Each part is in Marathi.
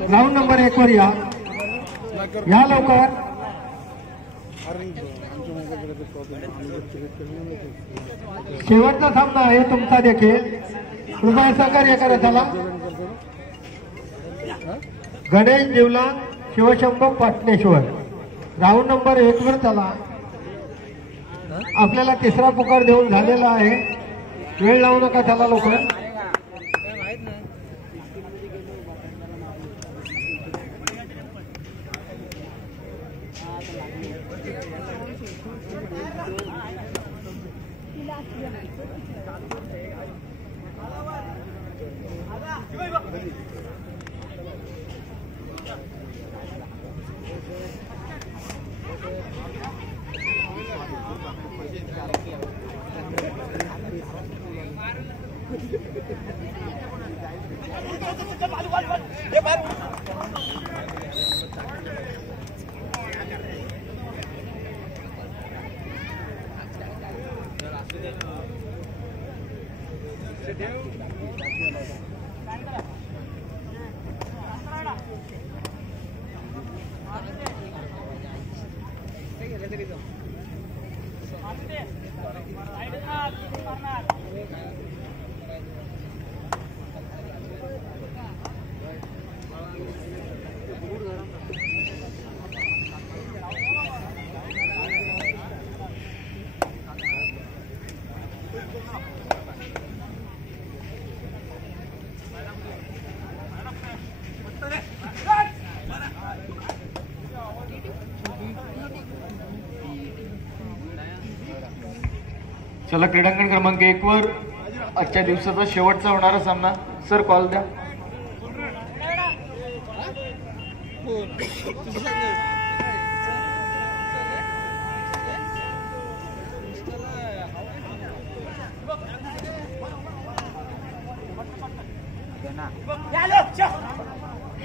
राऊंड नंबर 1 वर या लवकर। शेवटचा सामना आहे तुमचा देखील, कृपया सहकार्य करा। चला गणेश देवला शिवशंभू पाटणेश्वर राऊंड नंबर 1 वर चला। आपल्याला तिसरा पुकार देऊन झालेला आहे, वेळ लावू नका, चला लवकर। चला क्रीडांगण क्रमांक 1 वर आजच्या दिवसाचा शेवटचा होणारा सामना। सर कॉल द्या।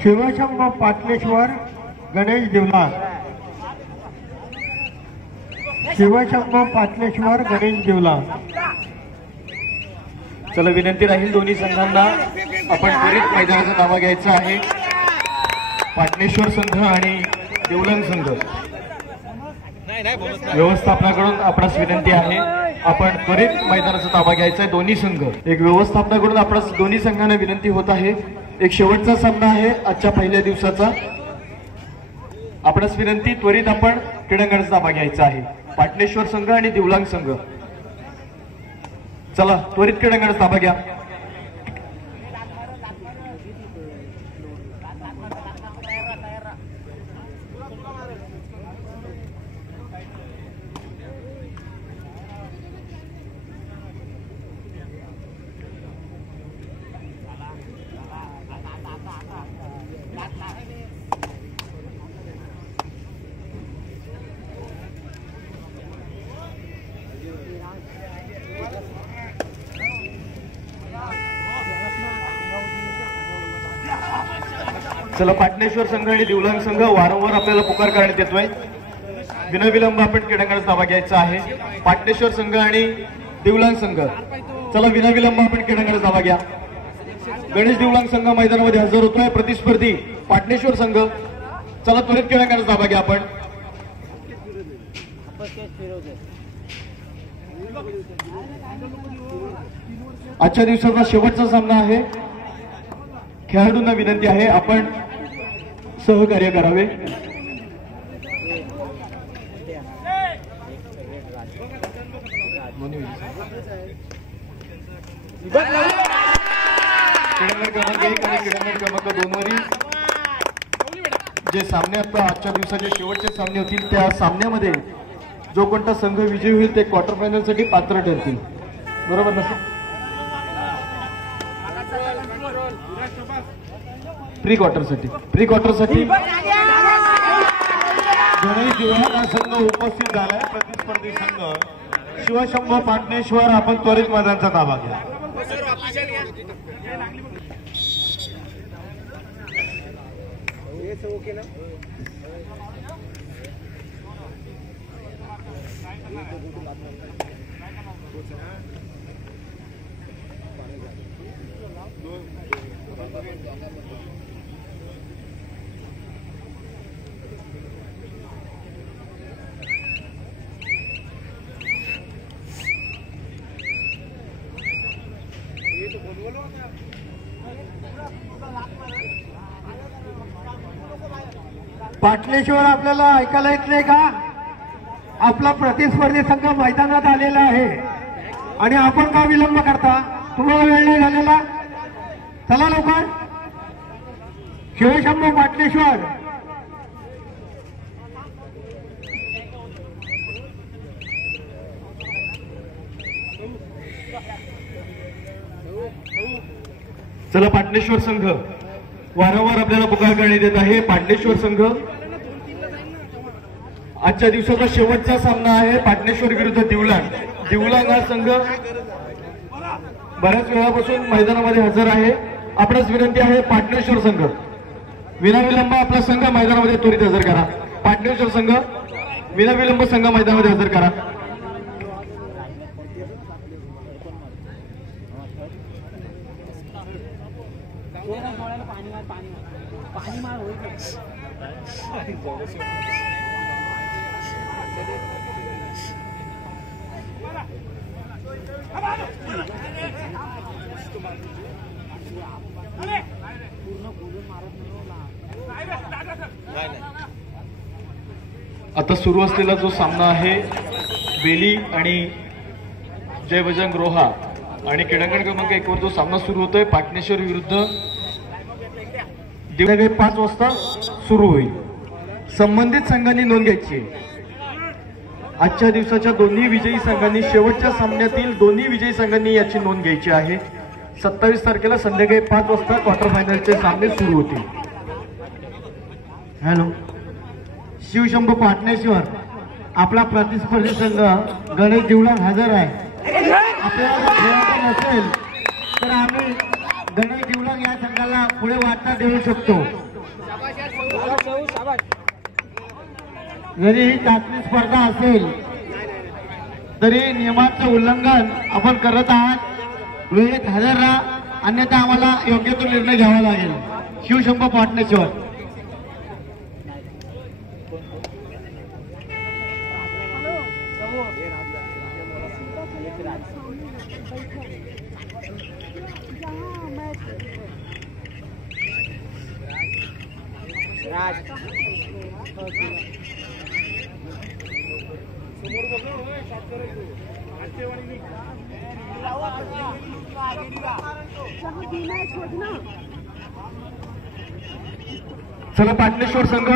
शिवशंभू पाटणेश्वर गणेश देवला, शिवशंभू पाटणेश्वर गणेश देवला। चला विनंती राहील दोन्ही संघांना आपण त्वरित मैदानाचा दावा घ्यायचा आहे। पाटणेश्वर संघ आणि देवलन संघ व्यवस्थापनाकडून आपणास विनंती आहे, आपण त्वरित मैदानाचा ताबा घ्यायचा आहे। दोन्ही संघ एक व्यवस्थापनाकडून आपणास दोन्ही संघांना विनंती होत आहे। एक शेवटचा सामना आहे आजच्या पहिल्या दिवसाचा, आपणास विनंती त्वरित आपण क्रीडांगणाचा ताबा घ्यायचा आहे। पाटणेश्वर संघ आणि देवलांग संघ, चला त्वरित क्रीडांगणाचा ताबा घ्या। चला पाटणेश्वर संघ आणि देवलांग संघ वारंवार आपल्याला पुकार करण्यात येतोय, विनाविलंब आपण क्रीडांगणाचा ताबा घ्यायचा आहे। पाटणेश्वर संघ आणि देवलांग संघ, चला विनाविलंब आपण क्रीडांगणाचा ताबा घ्या। गणेश देवलांग संघ मैदानामध्ये हजर होतोय, प्रतिस्पर्धी पाटणेश्वर संघ, चला त्वरित क्रीडांगणाचा ताबा घ्या आपण। आजच्या दिवसाचा शेवटचा सामना आहे, खेळाडूंना विनंती आहे आपण सहकार्य करावे। क्रीडांगण क्रमांक 1 आणि क्रीडांगण क्रमांक 2 वरील जे सामने आता आजच्या दिवसाचे शेवटचे सामने होतील, त्या सामन्यामध्ये जो कोणता संघ विजयी होईल ते क्वार्टर फायनल साठी पात्र ठरतील, बरोबर नसेल? प्री क्वार्टर साठी गणेश देवला संघ उपस्थित झालाय, प्रतिस्पर्धी संघ शिवशंभू पाटणेश्वर, आपण त्वरित मैदानाचा ताबा घ्या। पाटलेश्वर आपल्याला ऐकायला येत नाही का? आपला प्रतिस्पर्धी संघ मैदानात आलेला आहे आणि आपण का विलंब करता? तुम्हाला वेळ नाही झालेला? चला लवकर. शिवशंभू पाटलेश्वर चला, पाटणेश्वर संघ वारंवार आपल्याला पुकार करण्यात येत आहे. पाटणेश्वर संघ आजच्या दिवसाचा शेवटचा सामना आहे. पाटणेश्वर विरुद्ध दिवलांग. दिवलांग हा संघ बऱ्याच वेळापासून मैदानामध्ये हजर आहे. आपणास विनंती आहे, पाटणेश्वर संघ विनाविलंब आपला संघ मैदानामध्ये त्वरित हजर करा. पाटणेश्वर संघ विनाविलंब संघ मैदानामध्ये हजर करा. आता सुरू असलेला जो सामना आहे, बेली आणि जय बजरंग रोहा आणि क्रीडांगण क्रमांक 1 वर जो सामना सुरू होतोय, पाटणेश्वर विरुद्ध दिवस 5 वाजता सुरू होईल. संबंधित संघांनी नोंद घ्यायची. आजच्या दिवसाच्या दोन्ही विजयी संघांनी, शेवटच्या सामन्यातील दोन्ही विजयी संघांनी याची नोंद घ्यायची आहे. 27 तारखेला संध्याकाळी 5 वाजता क्वार्टर फायनलचे सामने सुरू होतील. हॅलो. शिवशंभू पाटणेश्वर आपला प्रतिस्पर्धी संघ गणेश दिवलांग हजर आहे. आपल्याला खेळायचं नसेल तर आम्ही गणेश दिवलांग या संघाला पुढे वाटता देऊ शकतो. जरी ही चाचणी स्पर्धा असेल तरी नियमांचं उल्लंघन आपण करत आहात. वेळेत हजर राहा, अन्यथा आम्हाला योग्य तो निर्णय घ्यावा लागेल. शिवशंभू पाटणेश्वर. चला, पाटणेश्वर संघ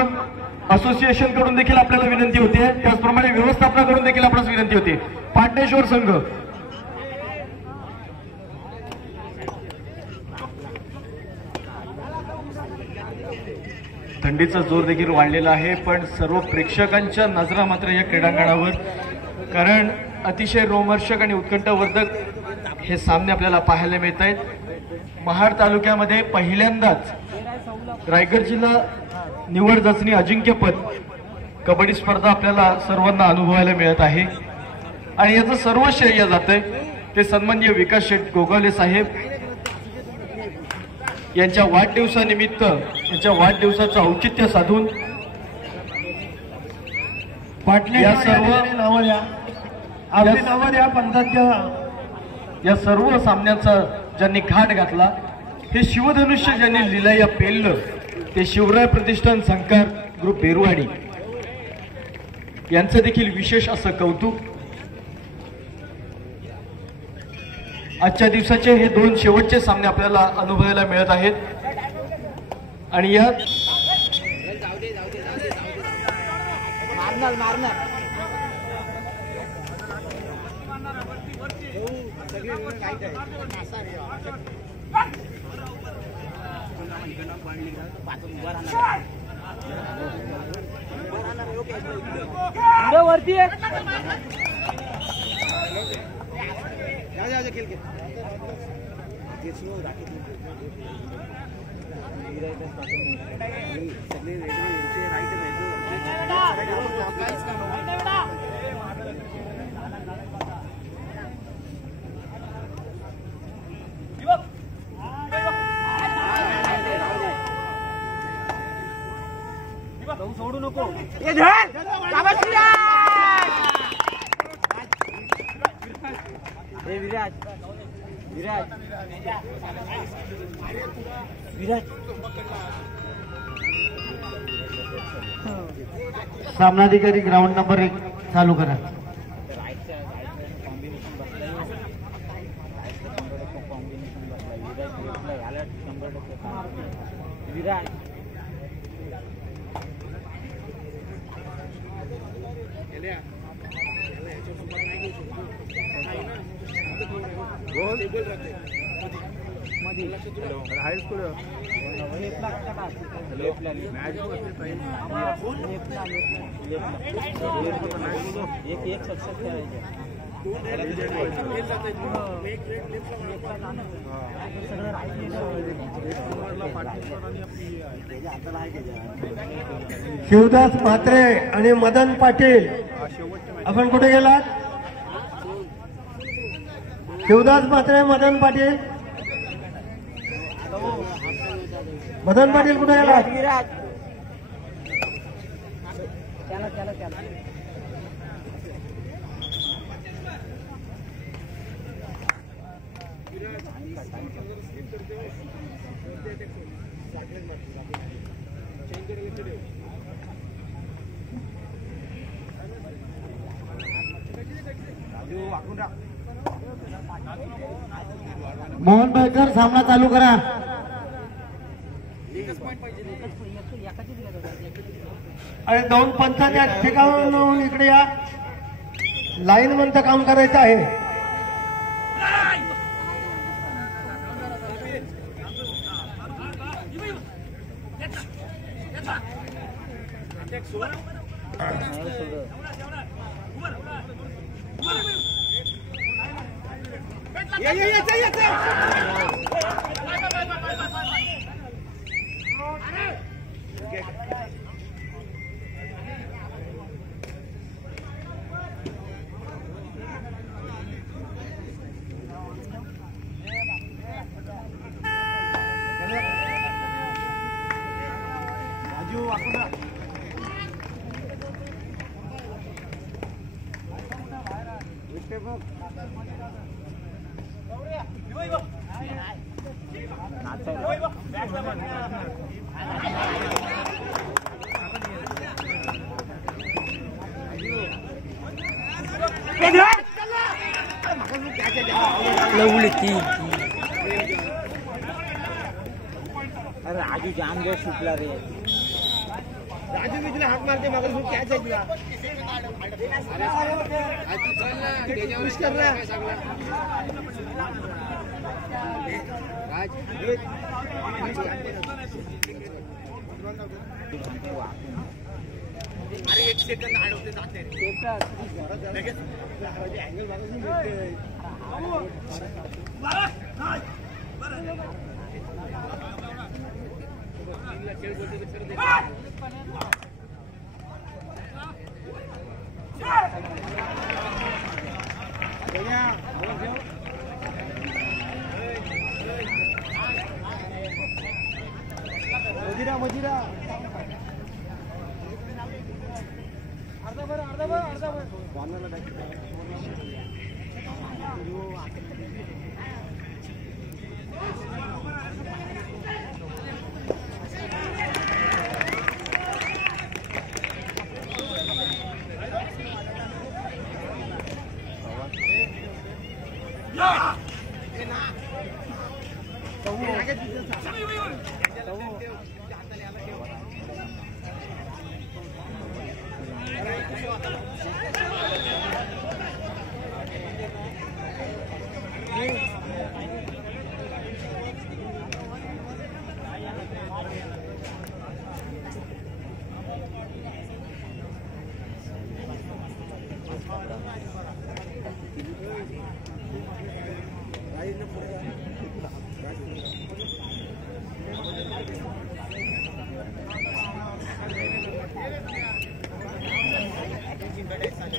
असोसिएशन कडून देखील आपल्याला विनंती होते, त्याचप्रमाणे व्यवस्थापनाकडून देखील आपल्यास विनंती होते. पाटणेश्वर संघ थंडीचा जोर देखील वाढलेला आहे, पण सर्व प्रेक्षकांच्या नजरा मात्र या क्रीडांगणावर, कारण अतिशय रोमहर्षक आणि उत्कंठावर्धक हे सामने आपल्याला पाहायला मिळत आहेत. महाड तालुक्यामध्ये पहिल्यांदाच रायगड जिल्हा निवड चाचणी अजिंक्यपद कबड्डी स्पर्धा आपल्याला सर्वांना अनुभवायला मिळत आहे आणि याचं सर्व श्रेय जातंय ते सन्माननीय विकास शेठ गोगावले साहेब यांच्या वाढदिवसानिमित्त, यांच्या वाढदिवसाचं औचित्य साधून या सर्व सामन्यांचा ज्यांनी घाट घातला, हे शिवधनुष्य ज्यांनी लिलाया पेललं, ते शिवराय प्रतिष्ठान संकार ग्रुप बेरुवाडी यांचं देखील विशेष असं कौतुक. आजच्या दिवसाचे हे 2 शेवटचे सामने आपल्याला अनुभवायला मिळत आहेत आणि यात वरती सोडू नको. विराज विराज विराज सामनाधिकारी ग्राउंड नंबर 1 चालू करा. विराट एक सक्सेस करायचे शिवदास म्हात्रे आणि मदन पाटील आपण कुठे गेलात? शिवदास म्हात्रे, मदन पाटील कुठे गेलात? विराट त्याला मोहन बैकर सामना चालू करा. अरे दोन पंचांच्या ठिकाणाहून इकडे या. लाईन म्हणतं काम करायचं आहे. अरे राजू जाम जोर सुटला रे. राजू मी तुला हाक मारते मग तू कॅच आहे तुला. अरे 1 सेकंद अडवते जाते लगेच मजिरा अर्धा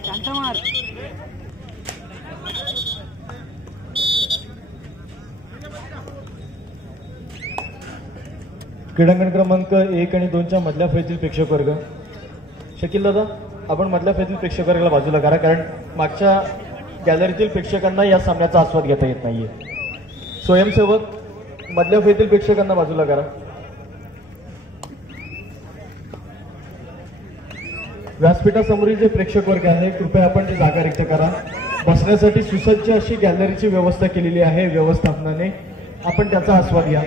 शांतमार क्रीडांगण क्रमांक 1 आणि 2च्या मधल्या फळीतील प्रेक्षक वर्ग. शकील दादा, आपण मधल्या फळीतील प्रेक्षक वर्गाला बाजूला करा, कारण मागच्या गॅलरीतील प्रेक्षकांना या सामन्याचा आस्वाद घेता येत नाहीये. स्वयंसेवक मधल्या फळीतील प्रेक्षकांना बाजूला करा. व्यासपीठासमोरील जे प्रेक्षक वर्ग आहे कृपया आपण ती जागा रिक्त करा. बसण्यासाठी सुसज्ज अशी गॅलरीची व्यवस्था केलेली आहे व्यवस्थापनाने, आपण त्याचा आस्वाद घ्या.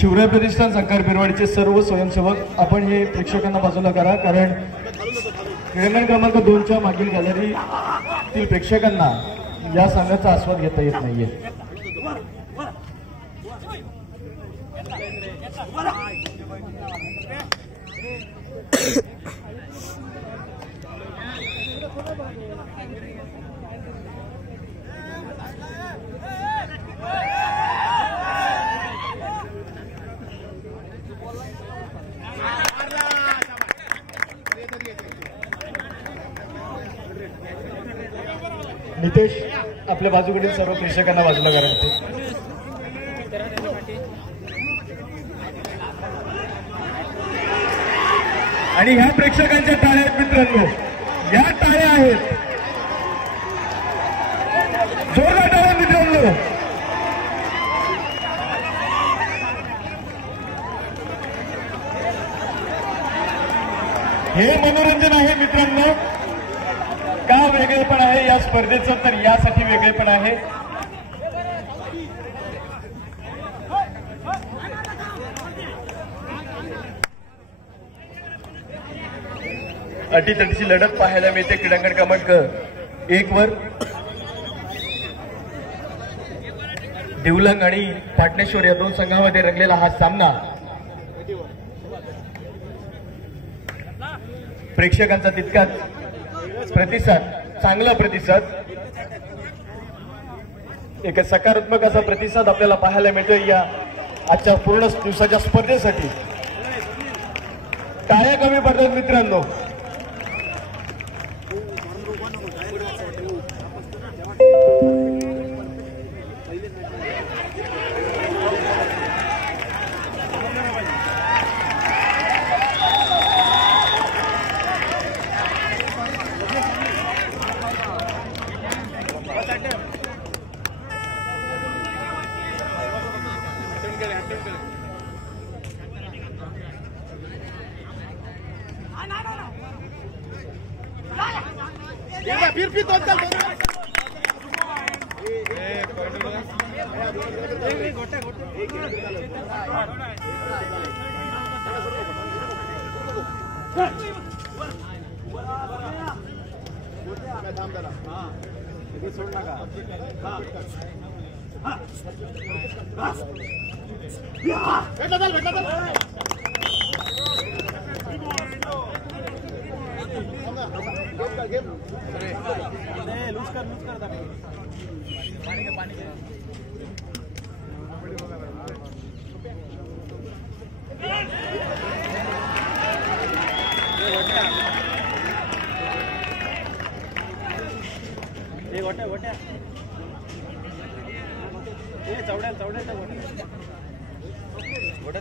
शिवराय प्रतिष्ठान सहकार बिरवाडीचे सर्व स्वयंसेवक आपण हे प्रेक्षकांना बाजूला करा, कारण क्रीडांगण क्रमांक 2च्या मागील गॅलरीतील प्रेक्षकांना या संघाचा आस्वाद घेता येत नाहीये. नितेश आपल्या बाजूकडील सर्व प्रेक्षकांना बाजूला करायचे. आणि ह्या प्रेक्षकांच्या टाळ्या आहेत मित्रांनो, या टाळ्या आहेत, जोरदार टाळ्या मित्रांनो. हे मनोरंजन आहे मित्रांनो. का वेगळेपण आहे या स्पर्धेचं, तर यासाठी वेगळेपण आहे. अटीतटीची लढत पाहायला मिळते क्रीडांगण क्रमांक 1 वर. देवलंग आणि पाटणेश्वर या दोन संघांमध्ये रंगलेला हा सामना प्रेक्षकांचा तितकाच प्रतिसाद, चांगला प्रतिसाद, एक सकारात्मक असा प्रतिसाद आपल्याला पाहायला मिळतोय या आजच्या पूर्ण दिवसाच्या स्पर्धेसाठी. टाळ्या कमी पडतात मित्रांनो.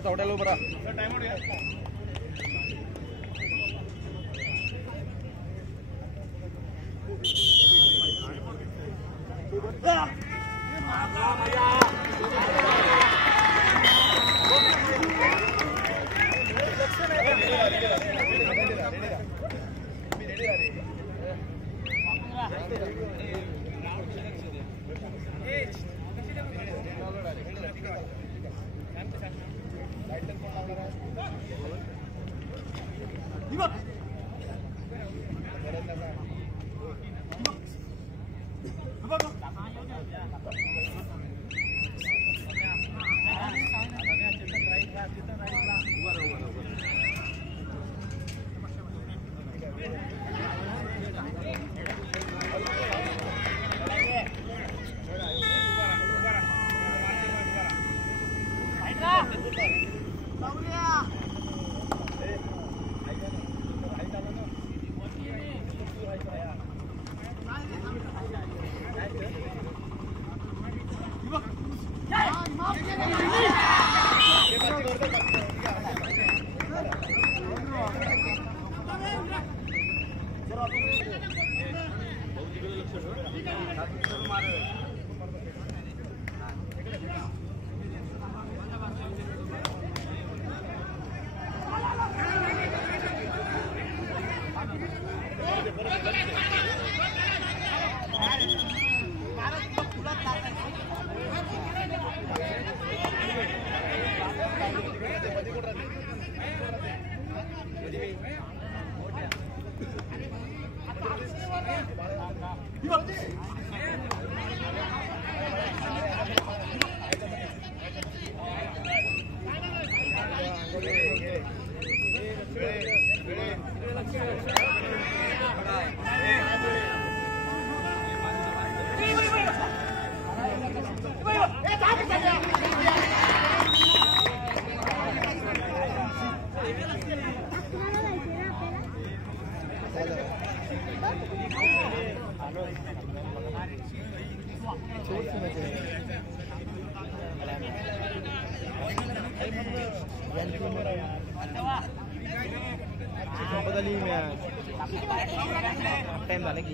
चौड्याला उभं टाइम झाला की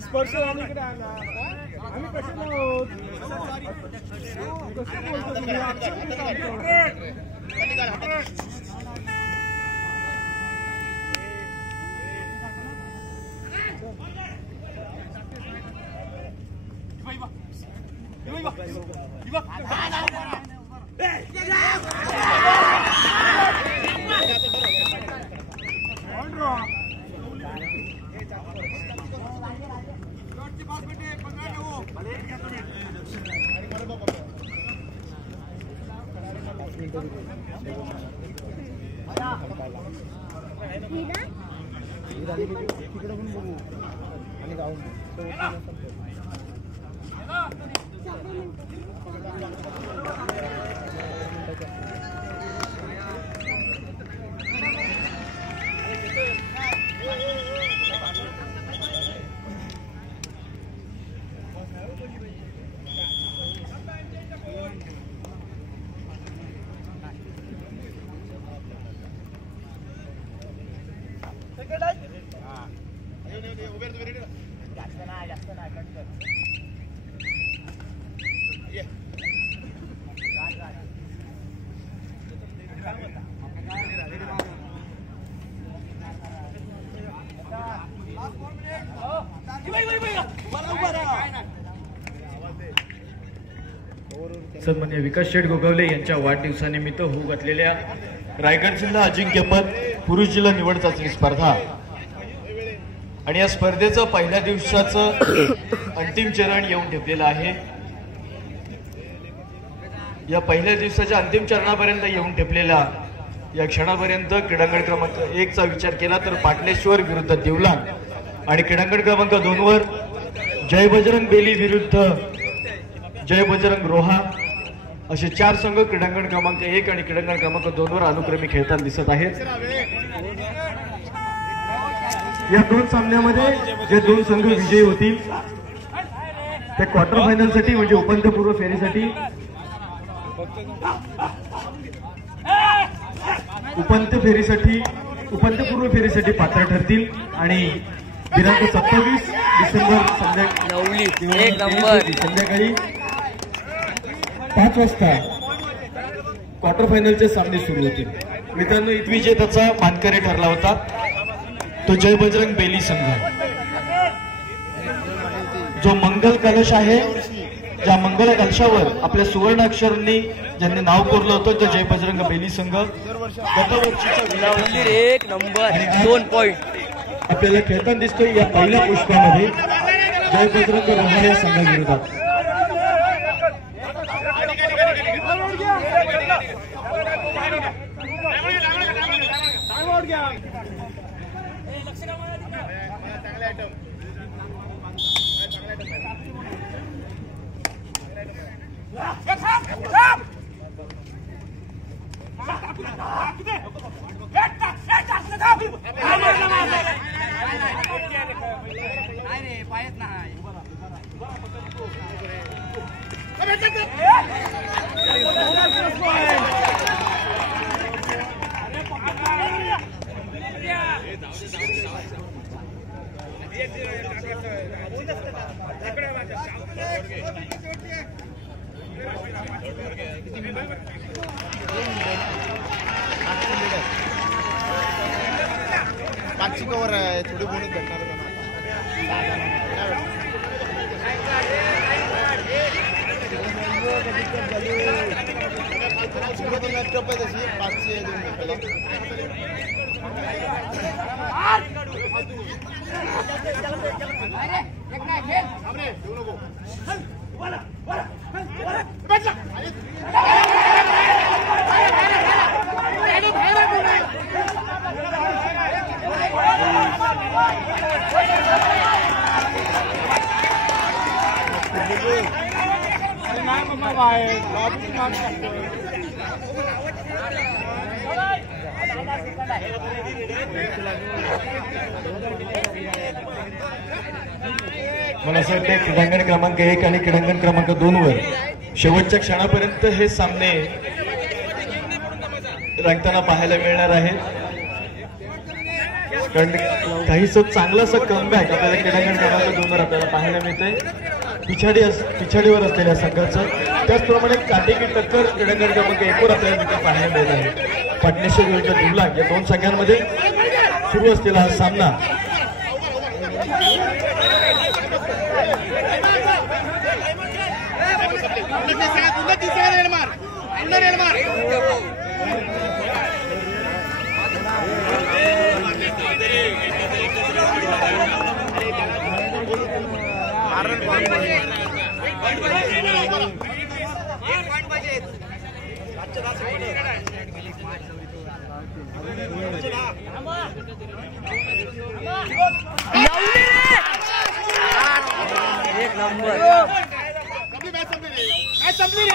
स्पर्श आणि इकडे आला आम्ही कशाला आहोत कसं बोलतो तिकडे पण बघू आणि जाऊन सन्माननीय विकास शेठ गोगावले यांच्या वाढदिवसानिमित्त होऊ घातलेल्या रायगड जिल्हा अजिंक्यपद पुरुष जिल्हा निवड चाचणी स्पर्धा आणि या स्पर्धेचं पहिल्या दिवसाचं अंतिम चरण येऊन ठेपलेलं आहे। या पहिल्या दिवसाच्या अंतिम चरणापर्यंत येऊन ठेपलेल्या या क्षणापर्यंत क्रीडांगण क्रमांक 1 चा विचार केला तर पाटलेश्वर विरुद्ध देवलांग आणि क्रीडांगण क्रमांक 2 वर जय बजरंग बेली विरुद्ध जय बजरंग रोहा असे 4 संघ क्रीडांगण क्रमांक 1 आणि क्रीडांगण क्रमांक 2 वर अनुक्रमे खेळताना दिसत आहेत। या 2 सामन्यामध्ये जे 2 संघ विजयी होतील ते क्वार्टर फायनल साठी म्हणजे उपांत्यपूर्व फेरीसाठी उपांत्यपूर्व फेरीसाठी पात्र ठरतील आणि दिनांक 27 डिसेंबर संध्याकाळी 5 वाजता क्वार्टर फायनलचे सामने सुरू होतील. मित्रांनो, विजेत्याचा मानकरी ठरला होता तो जय बजरंग बेली संघ. जो मंगल कलश आहे, ज्या मंगल कलशावर आपल्या सुवर्ण अक्षरांनी ज्यांनी नाव कोरलं होतं तो जय बजरंग बेली संघ गतवर्षीचा 1 नंबर 2 पॉइंट आपल्याला खेळताना दिसतोय. या पहिल्या पुष्पामध्ये जय बजरंग रोहा या संघाविरोधात पाचशे कवर आहे, थोडी बोनस भेटणार मॅच टप आहे तशी 500 मला असं वाटतं क्रीडांगण क्रमांक 1 आणि क्रीडांगण क्रमांक 2 वर शेवटच्या क्षणापर्यंत हे सामने रंगताना पाहायला मिळणार आहे. कारण काहीसं चांगलंसं कमबॅक आपल्याला क्रीडांगण क्रमांक 2 वर आपल्याला पाहायला मिळतंय पिछाडीवर असलेल्या संघाचं. त्याचप्रमाणे काटेकी टक्कर क्रीडांगण क्रमांक 1 वर आपल्याला तिथे पाहायला मिळत आहे. पाटणेश्वर विरुद्ध दुबलांग या 2 संघांमध्ये सुरू असलेला हा सामना एक नंबर संपली.